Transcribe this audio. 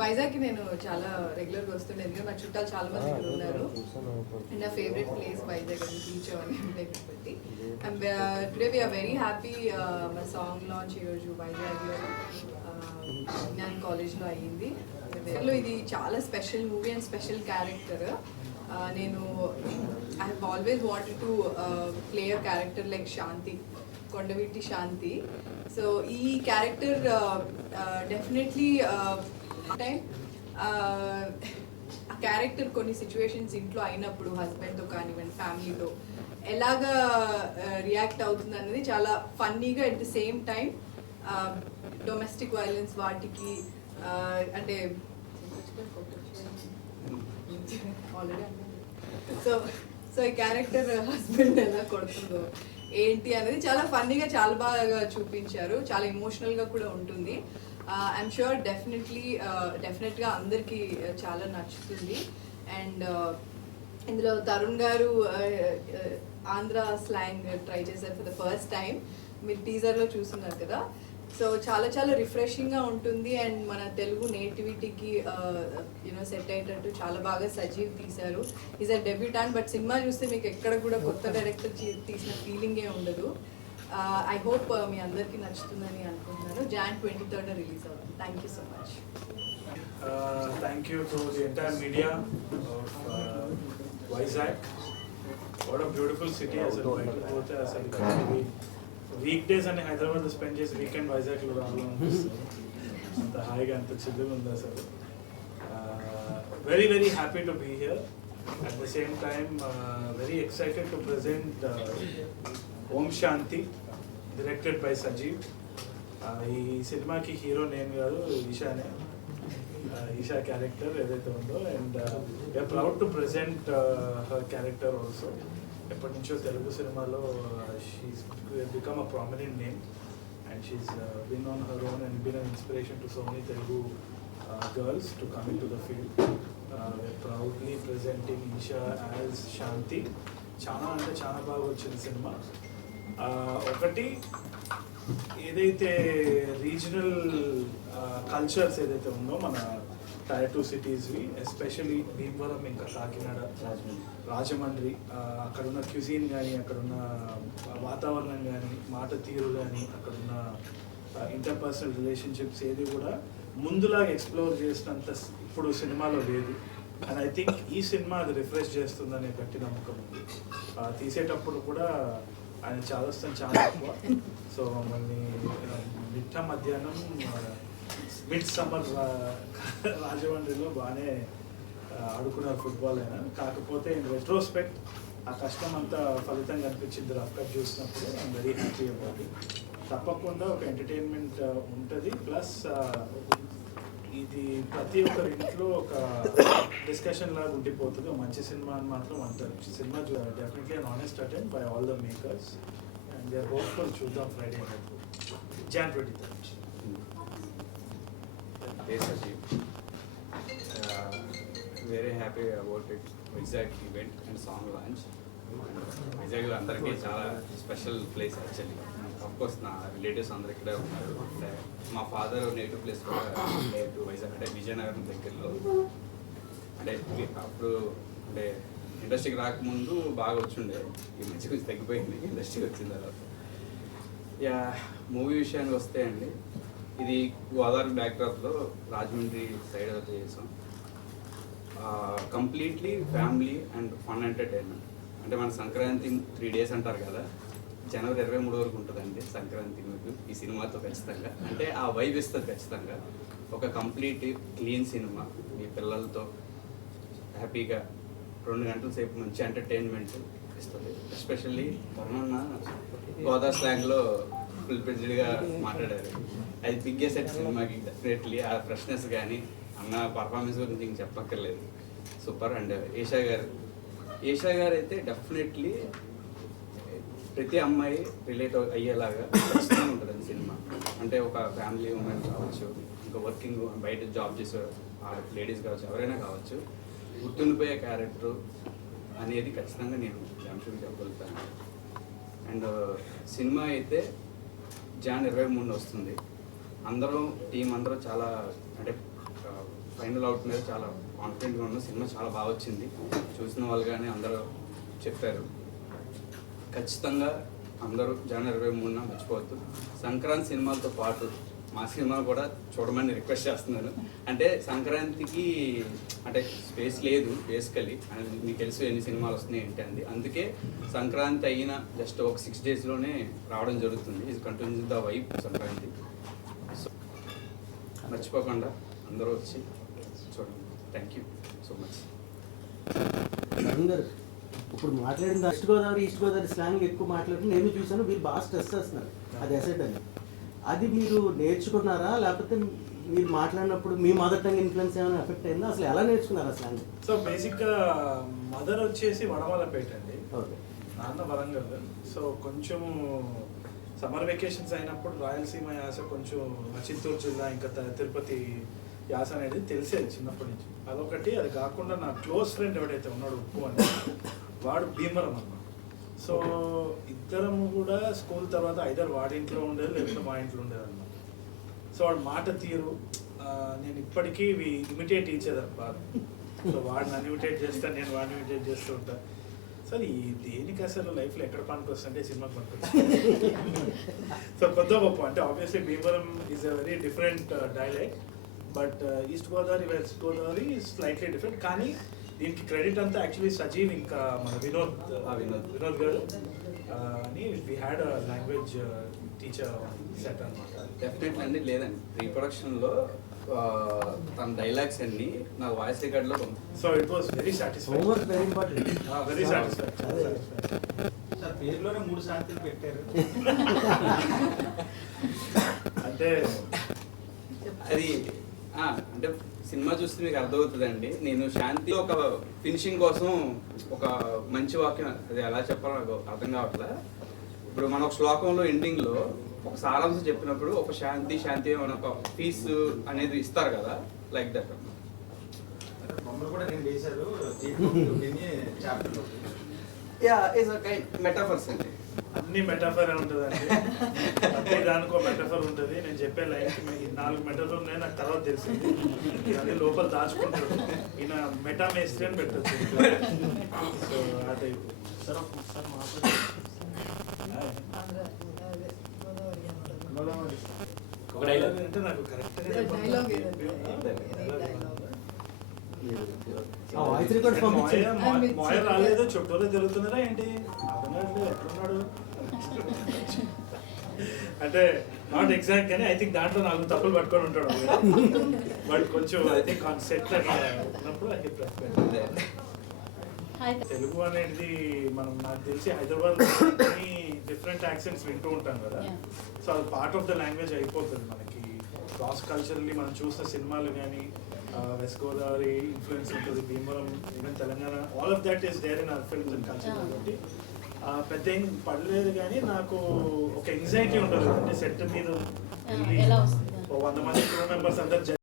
వైజాగ్కి నేను చాలా రెగ్యులర్గా వస్తుండే, ఎందుకంటే నా చుట్టాలు చాలా మంది ఇక్కడ ఉన్నారు. అండ్ నా ఫేవరెట్ ప్లేస్ వైజాగ్ అని బీచ్ అని పెట్టి. And today we are very happy. మా సాంగ్ లాంచ్ ఈరోజు వైజాగ్లో విజ్ఞాన్ కాలేజ్లో అయ్యింది. ఇది చాలా special movie and special character. నేను I have always wanted to play a character like Shanti, Kondaveeti Shanti. So ఈ క్యారెక్టర్ డెఫినెట్లీ అంటే ఆ క్యారెక్టర్ కొన్ని సిచ్యువేషన్స్ ఇంట్లో అయినప్పుడు హస్బెండ్తో కానివ్వండి, ఫ్యామిలీతో ఎలాగా రియాక్ట్ అవుతుంది అనేది చాలా ఫన్నీగా, at the same time domestic violence వాటికి అంటే ఆల్రెడీ సో ఈ క్యారెక్టర్ హస్బెండ్ ఎలా కొడుతుందో ఏంటి అనేది చాలా ఫన్నీగా చాలా బాగా చూపించారు. చాలా ఎమోషనల్గా కూడా ఉంటుంది. ఐఎమ్ షూర్ డెఫినెట్గా అందరికీ చాలా నచ్చుతుంది. అండ్ ఇందులో తరుణ్ గారు ఆంధ్ర స్లాంగ్ ట్రై చేశారు ఫర్ ద ఫస్ట్ టైం. మీరు టీజర్లో చూస్తున్నారు కదా. సో చాలా చాలా రిఫ్రెషింగ్గా ఉంటుంది. అండ్ మన తెలుగు నేటివిటీకి సెట్ అయ్యేటట్టు చాలా బాగా సజీవ్ తీశారు. Is a debutant, but cinema చూస్తే మీకు ఎక్కడ కూడా కొత్త డైరెక్టర్ తీసిన ఫీలింగే ఉండదు. ఐ హోప్ మీ అందరికీ నచ్చుతుందని అనుకుంటున్నాను. Jan 23rd రిలీజ్ అవుతుంది. Thank you so much. Thank you to the entire media of Vizag. What a beautiful city. అసలు బయటకు పోతే అసలు వీక్డేస్ అని హైదరాబాద్ స్పెండ్ చేసి వీకెండ్ వైజాగ్లో రావాలనిపిస్తుంది. అంత హాయిగా అంత చిల్లుగా ఉంది అసలు. Very very happy to be here. At the same time very excited to present Om Shanti, directed by Sajeev. ఈ సినిమాకి హీరో నేను కాదు, ఈశానే. ఈషా క్యారెక్టర్ ఏదైతే ఉందో, and we are proud to present her character also. ఎప్పటి నుంచో తెలుగు సినిమాలో she's become a prominent name, and she's been on her own and been an inspiration to so many Telugu girls to come into the field. We're proudly presenting Isha as Shanti. చాలా అంటే చాలా బాగా వచ్చింది cinema. ఒకటి ఏదైతే regional cultures ఏదైతే ఉందో మన Tier 2 సిటీస్వి, ఎస్పెషలీ భీమవరం, ఇంకా కాకినాడ, రాజమండ్రి, అక్కడున్న క్యూజిన్ కానీ, అక్కడున్న వాతావరణం కానీ, మాట తీరు కానీ, అక్కడున్న ఇంటర్పర్సనల్ రిలేషన్షిప్స్ ఏది కూడా ముందులాగా ఎక్స్ప్లోర్ చేసినంత ఇప్పుడు సినిమాలో లేదు. అండ్ ఐ థింక్ ఈ సినిమా అది రిఫ్రెష్ చేస్తుందనే గట్టి నమ్మకం ఉంది. తీసేటప్పుడు కూడా ఆయన చాలా ఎక్కువ. సో మళ్ళీ మిట్ట మధ్యాహ్నం మిడ్ సమ్మర్ రాజమండ్రిలో బాగానే ఆడుకున్నారు ఫుట్బాల్ అయినా. కాకపోతే ఇన్ రెట్రోస్పెక్ట్ ఆ కష్టం అంతా ఫలితం కనిపించింది రఫ్ కట్ చూసినప్పుడు. I'm very happy about it. తప్పకుండా ఒక ఎంటర్టైన్మెంట్ ఉంటుంది. ప్లస్ ఇది ప్రతి ఒక్కరి ఇంట్లో ఒక డిస్కషన్ లాగా ఉండిపోతుంది. మంచి సినిమా అని మాత్రం అంటారు. సినిమా definitely an honest attempt by all the makers, and we are hopeful చూద్దాం Friday Jan 23rd. Very happy about it. Vizag event and song launch. వైజాగ్లో అందరికీ చాలా స్పెషల్ ప్లేస్ యాక్చువల్లీ. అఫ్కోర్స్ నా రిలేటివ్స్ అందరు ఇక్కడే ఉన్నారు. అంటే మా ఫాదర్ నేటివ్ ప్లేస్ కూడా నేటివ్ వైజాగ్, అంటే విజయనగరం దగ్గరలో. అంటే అప్పుడు అంటే ఇండస్ట్రీకి రాకముందు బాగా వచ్చిండే, ఈ మధ్య కొంచెం తగ్గిపోయింది ఇండస్ట్రీకి వచ్చిన తర్వాత. యా, మూవీ విషయానికి వస్తే అండి, ఇది గోదావరి బ్యాక్డ్రాప్లో రాజమండ్రి సైడ్ చేసాం. Completely family and fun entertainment. అంటే మన సంక్రాంతి 3 days అంటారు కదా, జనవరి 23 వరకు ఉంటుందండి సంక్రాంతి. మీకు ఈ సినిమాతో ఖచ్చితంగా అంటే ఆ వైబ్ ఇస్తుంది ఖచ్చితంగా. ఒక కంప్లీట్ క్లీన్ సినిమా, మీ పిల్లలతో హ్యాపీగా 2 గంటల సేపు మంచి ఎంటర్టైన్మెంట్ ఇస్తుంది. ఎస్పెషల్లీ మొన్న గోదావరి స్లాంగ్లో ఫుల్ ఫ్లెడ్జ్డ్గా మాట్లాడారు. అది బిగ్గెస్ట్ సెట్ సినిమాకి. డెఫినెట్లీ ఆ ఫ్రెష్నెస్ కానీ అన్న పర్ఫార్మెన్స్ గురించి ఇంక చెప్పక్కర్లేదు, సూపర్. అండ్ ఏషా గారు అయితే డెఫినెట్లీ ప్రతి అమ్మాయి రిలేట్ అయ్యేలాగా ఖచ్చితంగా ఉంటుందండి సినిమా. అంటే ఒక ఫ్యామిలీ ఉమెన్ కావచ్చు, ఇంకా వర్కింగ్ బయట జాబ్ చేసే లేడీస్ కావచ్చు, ఎవరైనా కావచ్చు, గుర్తుండిపోయే క్యారెక్టర్ అనేది ఖచ్చితంగా నేను జాన్షుకి చెప్పగలుగుతాను. అండ్ సినిమా అయితే Jan 23 వస్తుంది. అందరం టీం అందరూ చాలా అంటే ఫైనల్ అవుట్ మీద చాలా కాన్ఫిడెంట్గా ఉన్నాం. సినిమా చాలా బాగా వచ్చింది, చూసిన వాళ్ళు కానీ అందరూ చెప్పారు. ఖచ్చితంగా అందరూ జనవరి 23న మర్చిపోవద్దు. సంక్రాంతి సినిమాలతో పాటు మా సినిమా కూడా చూడమని రిక్వెస్ట్ చేస్తున్నాను. అంటే సంక్రాంతికి అంటే స్పేస్ లేదు బేసికలీ, మీకు తెలుసు ఎన్ని సినిమాలు వస్తున్నాయి ఏంటి అంది. అందుకే సంక్రాంతి అయిన జస్ట్ ఒక 6 daysలోనే రావడం జరుగుతుంది. ఇది continue the vibe Sankranti. So మర్చిపోకుండా అందరూ వచ్చి చూడండి. Thank you so much. అందరు ఇప్పుడు మాట్లాడిన west Godavari east Godavari slang ఎక్కువ మాట్లాడుతూ నేను చూసాను, వీళ్ళు బాగా స్ట్రెస్ చేస్తున్నారు అది అసెట్ అని. అది మీరు నేర్చుకున్నారా, లేకపోతే మీరు మాట్లాడినప్పుడు మీ మదర్ టంగ్ ఇన్ఫ్లుయెన్స్ ఏమైనా ఎఫెక్ట్ అయిందా, అసలు ఎలా నేర్చుకున్నారా స్లాంగ్? సో బేసిక్గా మదర్ వచ్చేసి వడమలపేట అండి, ఓకే. నాన్న వరంగల్. సో కొంచెం సమ్మర్ వెకేషన్స్ అయినప్పుడు రాయలసీమ యాస, కొంచెం చిత్తూరు జిల్లా ఇంకా తిరుపతి యాస అనేది తెలిసేది చిన్నప్పటి నుంచి. అదొకటి. అది కాకుండా నా క్లోజ్ ఫ్రెండ్ ఎవడైతే ఉన్నాడు ఉప్పు అని, వాడు భీమవరం అన్నమాట. సో ఇద్దరము కూడా స్కూల్ తర్వాత ఐదర్ వాడి ఇంట్లో ఉండేది లేకపోతే మా ఇంట్లో ఉండేది అన్నమాట. సో వాడు మాట తీరు నేను ఇప్పటికీ ఇమిటేట్ ఇచ్చేదాన్ని బాగా. సో వాడు నన్ను ఇమిటేట్ చేస్తాను, నేను వాడిని ఇమిటేట్ చేస్తూ ఉంటాను. సార్ ఈ దేనికి అసలు లైఫ్లో ఎక్కడ పనికి వస్తుంటే సినిమాకి పనికొస్తుంది. సో కొత్త గొప్ప అంటే obviously Bhimavaram is a very different dialect, but east Godavari west Godavari slightly different. కానీ దీనికి క్రెడిట్ అంతా యాక్చువల్లీ సజీవ్ ఇంకా మన వినోద్ గారు అని we had a language teacher set అనమాట. డెఫినెట్లీ అండి. లేదండి, రీప్రొడక్షన్లో తన డైలాగ్స్ అన్ని నా వాయిస్ రికార్డ్లో so it was very satisfied, homework very important. Very satisfied. Sir పేరులోనే 3 శాంతులు పెట్టారు. అంటే అది అంటే సినిమా చూస్తే మీకు అర్థమవుతుందండి. నేను శాంతిలో ఒక ఫినిషింగ్ కోసం ఒక మంచి వాక్యం, అది ఎలా చెప్పాలో నాకు అర్థం కావట్లే. ఇప్పుడు మన ఒక శ్లోకంలో ఎండింగ్లో ఒక సారాంశం చెప్పినప్పుడు ఒక శాంతి మన ఒక పీస్ అనేది ఇస్తారు కదా, లైక్ దట్. మమ్మల్ని కూడా నేను వేశారు చాప్టర్లో. Yeah is a kind metaphors అండి. అన్ని మెటాఫర్ ఉంటుందండి, అదే దానికో మెటాఫర్ ఉంటుంది. నేను చెప్పే లైఫ్ 4 మెటాఫర్ ఉన్నాయి, నాకు తర్వాత తెలిసింది. అదే లోపల దాచుకుంటాడు ఈయన మెటా మేస్త్రి అని పెట్టచ్చు. సో ఆ టైప్. సార్ ఒకసారి ఒక డైలాగ్ అంటే నాకు కరెక్ట్ డైలాగ్ ఆ వాయిస్ రికార్డ్ పంపించండి. మాయ రాలేదు, చుట్టూలో తిరుగుతున్నారా ఏంటి, అతను ఎట్లున్నాడు అంటే నాట్ ఎగ్జాక్ట్ కానీ ఐ థింక్ దాంట్లో 4 తప్పులు పట్టుకొని ఉంటాడు. బట్ కొంచెం ఐ థింక్ ఆన్ సెట్ ఉన్నప్పుడు ఐ తెలుగు అనేది మనం నాకు తెలిసి హైదరాబాద్ డిఫరెంట్ యాక్సెంట్స్ వింటూ ఉంటాం కదా. సో అది పార్ట్ ఆఫ్ ద లాంగ్వేజ్ అయిపోతుంది మనకి. క్రాస్ కల్చరల్లీ మనం చూసిన సినిమాలు కానీ వెస్ట్ గోదావరి ఇన్ఫ్లుయెన్స్ ఉంటుంది, Bhimavaram, even Telangana, all of that is there in our films and culture. కాబట్టి పెద్ద ఏం పడలేదు. కానీ నాకు ఒక ఎంగ్జైటీ ఉంటుంది అంటే సెట్ మీద 100 మంది క్రూ మెంబర్స్ అందరు